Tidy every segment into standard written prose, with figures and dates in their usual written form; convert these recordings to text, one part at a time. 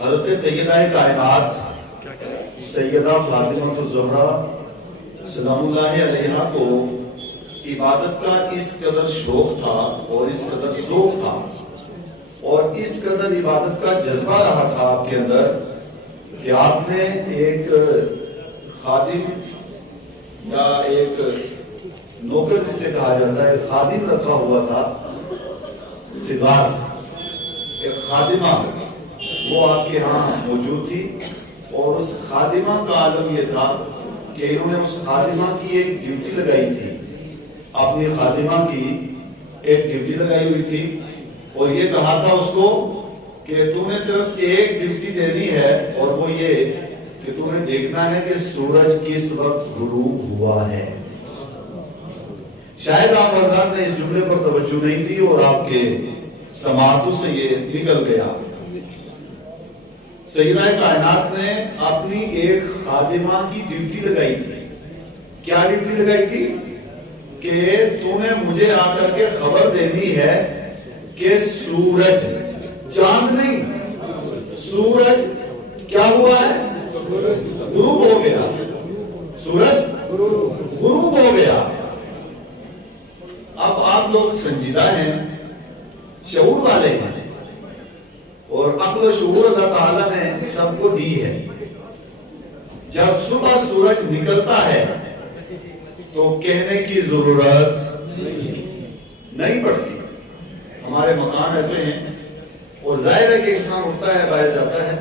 حضرت سیدہ کائنات سیدہ فاطمہ الزہرا سلام اللہ علیہا کو عبادت کا اس قدر شوق تھا اور اس قدر ذوق تھا اور اس قدر عبادت کا جذبہ رہا تھا آپ کے اندر کہ آپ نے ایک خادم یا ایک نوکر جسے کہا جاتا ہے خادم رکھا ہوا تھا، سگار ایک خادمہ وہ آپ کے ہاں موجود تھی، اور اس خادمہ کا عالم یہ تھا کہ انہوں نے اس خادمہ کی ایک ڈیوٹی لگائی تھی، اپنی خادمہ کی ایک ڈیوٹی لگائی ہوئی تھی اور یہ کہا تھا اس کو کہ تم نے صرف ایک ڈیوٹی دینی ہے اور وہ یہ کہ تم نے دیکھنا ہے کہ سورج کس وقت غروب ہوا ہے۔ شاید آپ حضرات نے اس جملے پر توجہ نہیں دی اور آپ کے سماعتوں سے یہ نکل گیا۔ سیدہ کائنات نے اپنی ایک خادمہ کی ڈیوٹی لگائی تھی۔ کیا ڈیوٹی لگائی تھی؟ کہ تو نے مجھے آ کر کے خبر دینی ہے کہ سورج، چاند نہیں، سورج کیا ہوا ہے؟ غروب ہو گیا، سورج غروب ہو گیا۔ اب آپ لوگ سنجیدہ ہیں، شعور والے ہیں، اور عقل و شعور اللہ تعالیٰ نے سب کو دی ہے۔ جب صبح سورج نکلتا ہے تو کہنے کی ضرورت نہیں پڑتی۔ ہمارے مکان ایسے ہیں اور ظاہر ہے کہ انسان اٹھتا ہے، باہر جاتا ہے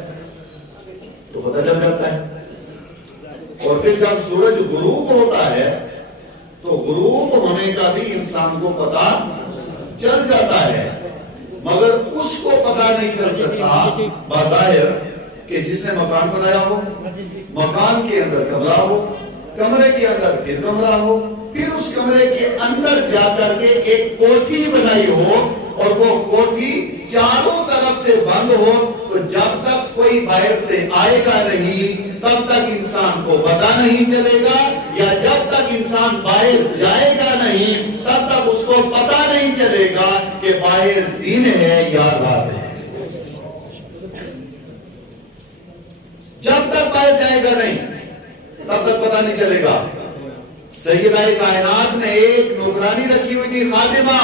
تو پتہ چل جاتا ہے، اور پھر جب سورج غروب ہوتا ہے تو غروب ہونے کا بھی انسان کو پتہ چل جاتا ہے، مگر اس کو پتہ نہیں چل سکتا بظاہر کہ جس نے مکان بنایا ہو، مکان کے اندر کمرہ ہو، کمرے کے اندر پھر کمرہ ہو، پھر اس کمرے کے اندر جا کر کے ایک کوٹھی بنائی ہو اور وہ کوٹھی چاروں طرف سے بند ہو، تو جب تک کوئی باہر سے آئے گا نہیں تب تک انسان کو پتہ نہیں چلے گا، یا جب تک انسان باہر جائے گا نہیں تب تک اس کو پتہ نہیں چلے گا کہ باہر دن ہے یا رات ہے۔ جب تک باہر جائے گا نہیں تب تک پتہ نہیں چلے گا۔ سیدہ کائنات نے ایک نوکرانی رکھی ہوئی تھی، خادمہ،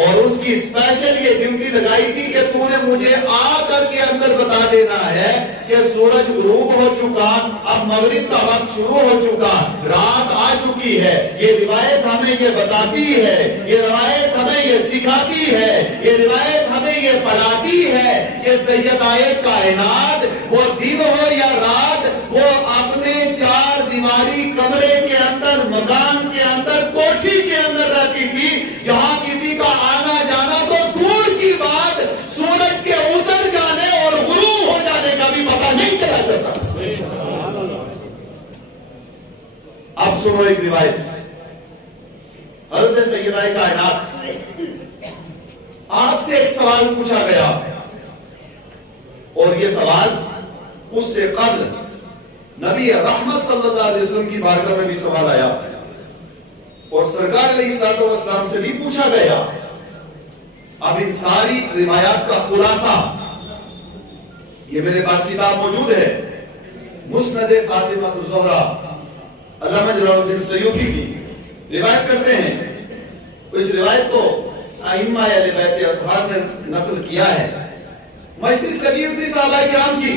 اور اس کی اسپیشل یہ ڈیوٹی لگائی تھی کہ تو نے مجھے آ کر کے اندر بتا دینا ہے کہ سورج غروب ہو چکا، اب مغرب کا وقت شروع ہو چکا، رات آ چکی ہے۔ یہ روایت ہمیں یہ بتاتی ہے، یہ روایت ہمیں یہ سکھاتی ہے، یہ روایت ہمیں یہ پڑھاتی ہے کہ سیدہ کائنات وہ دن ہو یا رات، وہ اپنے چار دیواری کمرے کے اندر، مکان کے اندر، کوٹھی کے اندر رہتی تھی، جہاں کسی کا آنا جانا تو دور کی بات، سورج کے اتر جانے اور غروب ہو جانے کا بھی پتہ نہیں چلا کرتا۔ اب سنو ایک روایت، حضرت سیدہ کائنات آپ سے ایک سوال پوچھا گیا، اور یہ سوال اس سے قبل نبی رحمت صلی اللہ علیہ وسلم کی بارگاہ میں بھی سوال آیا اور سرکار علیہ السلام سے بھی پوچھا گیا۔ اب ان ساری روایات کا خلاصہ یہ میرے پاس کتاب موجود ہے، مسند فاطمہ الزہرا، علامہ جلال الدین سیوطی کی روایت کرتے ہیں۔ اس روایت کو ائمہ اہل بیت اطہار نے نقل کیا ہے۔ مجلس لگی ہوئی تھی صحابہ کرام کی،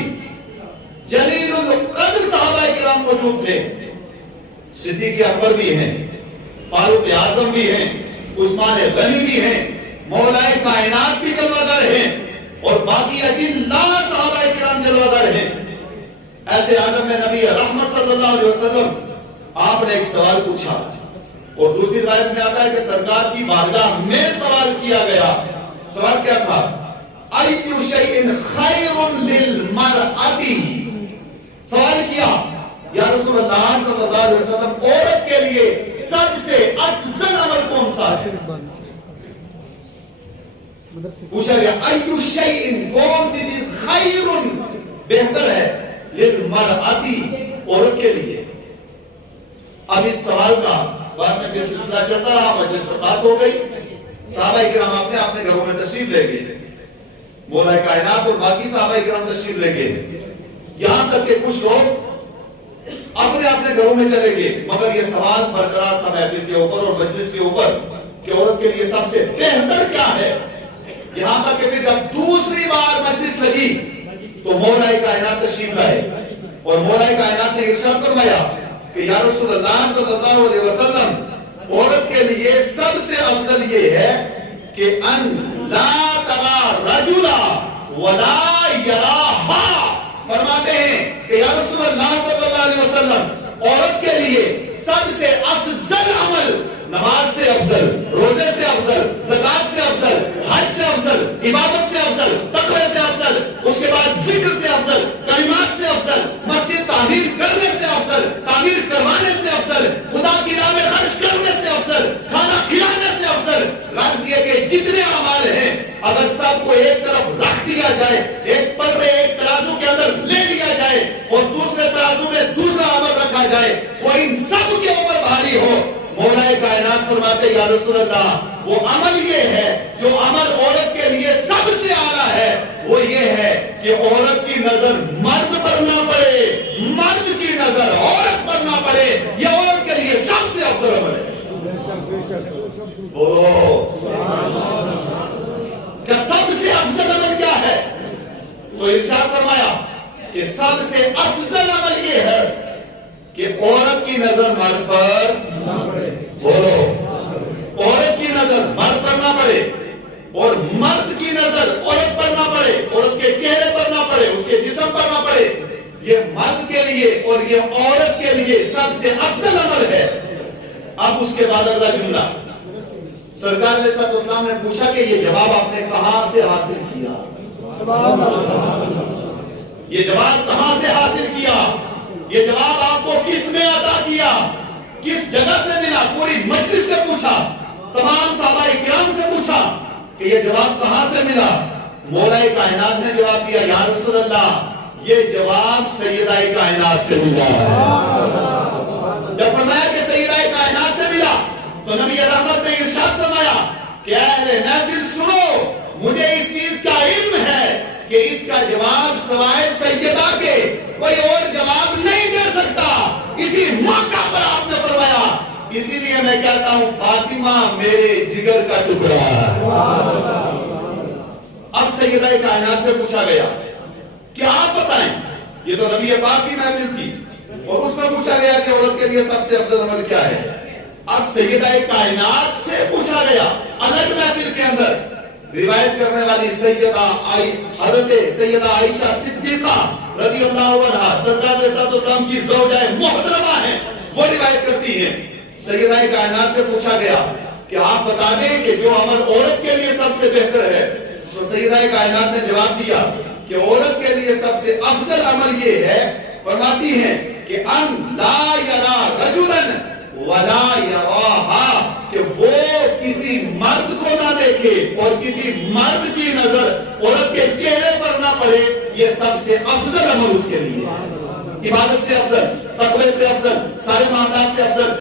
جلیل القدر صحابہ کرام موجود تھے، صدیق اکبر بھی ہیں، فاروق اعظم بھی ہیں، عثمان غنی بھی ہیں، مولا کائنات بھی جلوہ گر ہیں، اور باقی اجلاء صحابہ کرام جلوہ گر ہیں۔ ایسے عالم میں نبی رحمت صلی اللہ علیہ وسلم آپ نے ایک سوال پوچھا، اور دوسری روایت میں آتا ہے کہ سرکار کی بارگاہ میں سوال کیا گیا۔ سوال کیا تھا؟ اَيُّ شَيْءٍ خَيْرٌ لِلْمَرْأَةِ، سوال کیا یا رسول اللہ صلی اللہ علیہ وسلم عورت کے لیے سب سے افضل عمل کون سا ہے؟ پوچھا گیا اَيُّ شَيْءٍ، کون سی چیز خیر بہتر ہے للمرأتی، عورت کے لیے۔ اب اس سوال کا بعد میں پھر سلسلہ چلتا رہا، مجلس برخاست ہو گئی، صحابہ کرام اپنے گھروں میں تشریف لے گئے۔ مولا کائنات اور باقی صحابہ کرام تشریف لے گئے، یہاں تک کہ کچھ لوگ اپنے اپنے گھروں میں چلے گئے، مگر یہ سوال برقرار تھا محفل کے اوپر اور مجلس کے اوپر کہ عورت کے لیے سب سے بہتر کیا ہے۔ یہاں تک کہ پھر جب دوسری بار مجلس لگی تو مولا کائنات تشریف لائے اور مولا کائنات نے ارشاد فرمایا کہ یا رسول اللہ صلی اللہ علیہ وسلم، عورت کے لیے سب سے افضل یہ ہے کہ ان لا ترا رجلا ولا یراہا، فرماتے ہیں کہ یا رسول اللہ صلی اللہ علیہ وسلم، عورت کے لیے سب سے افضل عمل نماز سے افضل، روزے سے افضل، زکات سے افضل، حج سے افضل، عبادت سے افضل، تقوی سے افضل، اس کے بعد ذکر سے افضل، کلمات سے افضل، مسجد تعمیر کرنے سے افضل، تعمیر کروانے سے افضل، خدا کی راہ میں خرچ کرنے سے افضل، کھانا کھلانے سے افضل۔ غرض یہ کہ جتنے اعمال ہیں اگر سب کو ایک طرف رکھ دیا جائے، ایک پلڑے ایک ترازو کے اندر لے لیا جائے اور دوسرے ترازو میں دوسرا عمل رکھا جائے، وہ ان سب کے اوپر بھاری ہو، مولا کائنات فرماتے یا رسول اللہ وہ عمل یہ ہے جو عمل عورت کے لیے سب سے اعلیٰ ہے، وہ یہ ہے کہ عورت کی نظر مرد پر نہ پڑے، مرد کی نظر عورت پر نہ پڑے، یہ عورت کے لیے سب سے افضل عمل ہے۔ بولو کہ سب سے افضل عمل کیا ہے؟ تو ارشاد فرمایا کہ سب سے افضل عمل یہ ہے کہ عورت کی نظر مرد پر نہ پڑے۔ بولو، عورت کی نظر مرد پر نہ پڑے اور مرد کی نظر عورت پر نہ پڑے، عورت کے چہرے پر نہ پڑے، اس کے جسم پر نہ پڑے۔ یہ مرد کے لیے اور یہ عورت کے لیے سب سے افضل عمل ہے۔ اب اس کے بعد اگلا جملہ، سرکار علیہ السلام نے پوچھا کہ یہ جواب آپ نے کہاں سے حاصل کیا؟ یہ جواب کہاں سے حاصل کیا؟ یہ جواب آپ کو کس نے عطا کیا؟ کس جگہ سے ملا؟ پوری مجلس سے پوچھا، تمام صحابہ کرام سے پوچھا کہ یہ جواب کہاں سے ملا؟ مولا کائنات نے جواب دیا یا رسول اللہ یہ جواب سیدہ کائنات سے ملا۔ جب فرمایا کہ سیدہ کائنات سے ملا تو نبی رحمت نے ارشاد فرمایا کہ اہل محفل سنو، مجھے اس چیز کا علم ہے کہ اس کا جواب سوائے سیدہ کے کوئی اور جواب نہیں دے سکتا۔ اسی موقع پر آپ نے فرمایا، اسی لیے میں کہتا ہوں فاطمہ میرے جگر کا ٹکڑا۔ اب سیدہ کائنات سے پوچھا گیا کہ آپ بتائیں، یہ تو نبی پاک کی محفل تھی اور اس میں پوچھا گیا کہ عورت کے لیے سب سے افضل عمل کیا ہے۔ اب سیدہ کائنات سے پوچھا گیا الگ محفل کے اندر، روایت کرنے والی حضرت سیدہ عائشہ صدیقہ رضی اللہ عنہا سرکار علیہ السلام کی زوجہ محترمہ ہیں، وہ روایت کرتی ہیں۔ سیدہ کائنات سے پوچھا گیا کہ آپ بتا دیں کہ جو عمل عورت کے لیے سب سے بہتر ہے، تو سیدہ کائنات نے جواب دیا کہ عورت کے لیے سب سے افضل عمل یہ ہے، فرماتی ہیں کہ ان لا یرا رجلا ولا یراہا، کہ وہ کسی مرد کو نہ دیکھے اور کسی مرد کی نظر عورت کے چہرے پر نہ پڑے، یہ سب سے افضل عمل اس کے لیے، عبادت سے افضل، تقوی سے افضل، سارے معاملات سے افضل۔